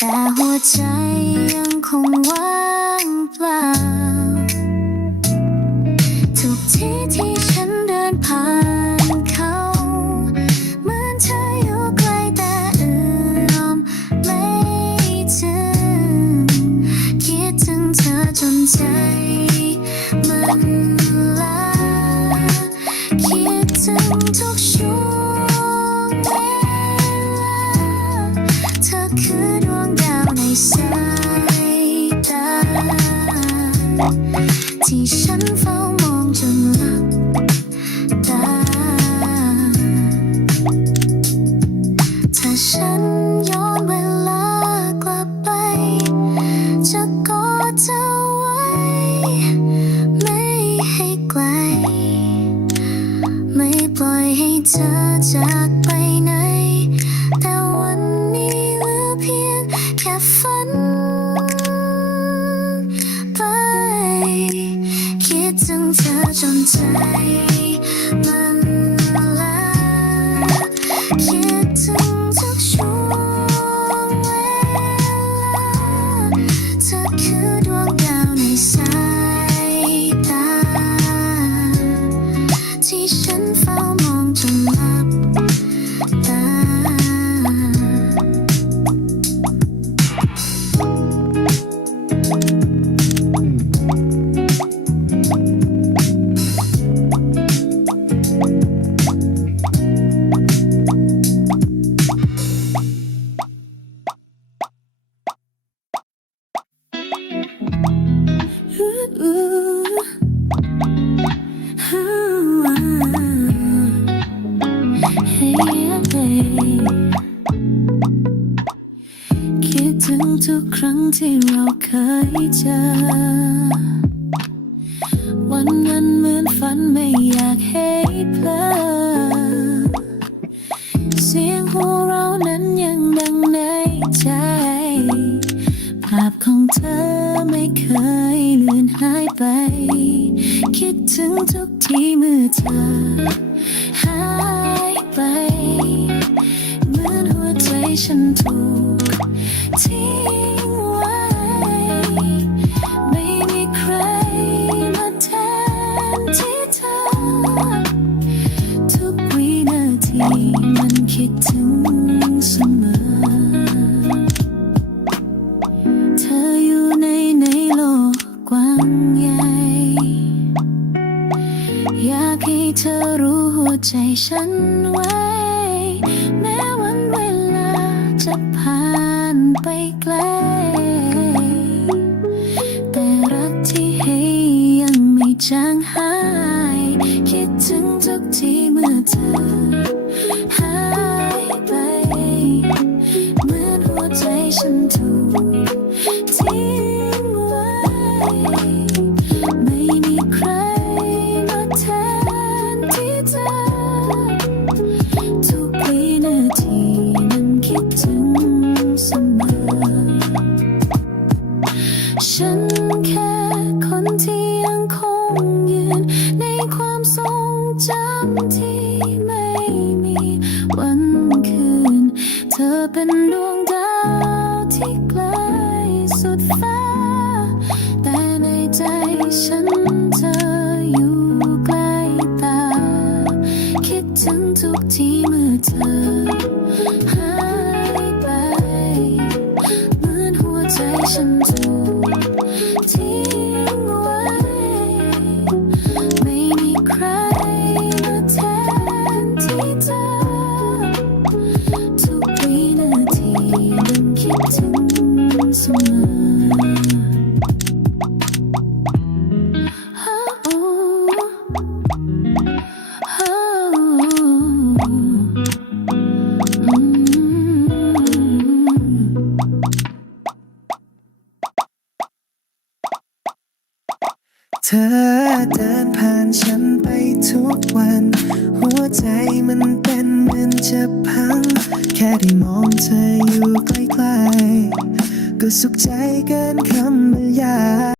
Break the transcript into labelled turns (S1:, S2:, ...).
S1: แต่หัวใจยังคงว่ ที่ฉันเฝ้ามองจนหลับตาถ้าฉันย้อนเวลากลับไป จะกอดเธอไว้ ไม่ให้ไกล ไม่ปล่อยให้เธอจาก จ คิดถึงทุกครั้งที่เราเคยเจอ วันนั้นเหมือนฝันไม่อยากให้เพลอเสียงหัวเรานั้นยังดังในใจ ภาพของเธอไม่เคย คิดถึงทุกทีเมื่อเธอหายไปเหมือนหัวใจฉันถูกทิ้งไว้ ไม่มีใครมาแทนที่เธอ ทุกวินาทีมันคิดถึงเสมอากให้เธอรู้หัวใจฉันไว้ แม้วันเวลาจะผ่านไปไกล แต่รักที่ให้ยังไม่จางหาย คิดถึงทุกทีเมื่อเธอหา ที่ไกลสุดฟ้า แต่ในใจฉันเธออยู่ใกล้ตา คิดถึงทุกทีเมื่อเธอหายไปเหมือนหัวใจฉันจะ
S2: ธอเดินผ่านฉันไปทุกวัน หัวใจมันเป็นเหมือนจะพัง แค่ได้มองเธออยู่ใกล้ๆก็สุขใจเกินคำบรรยาย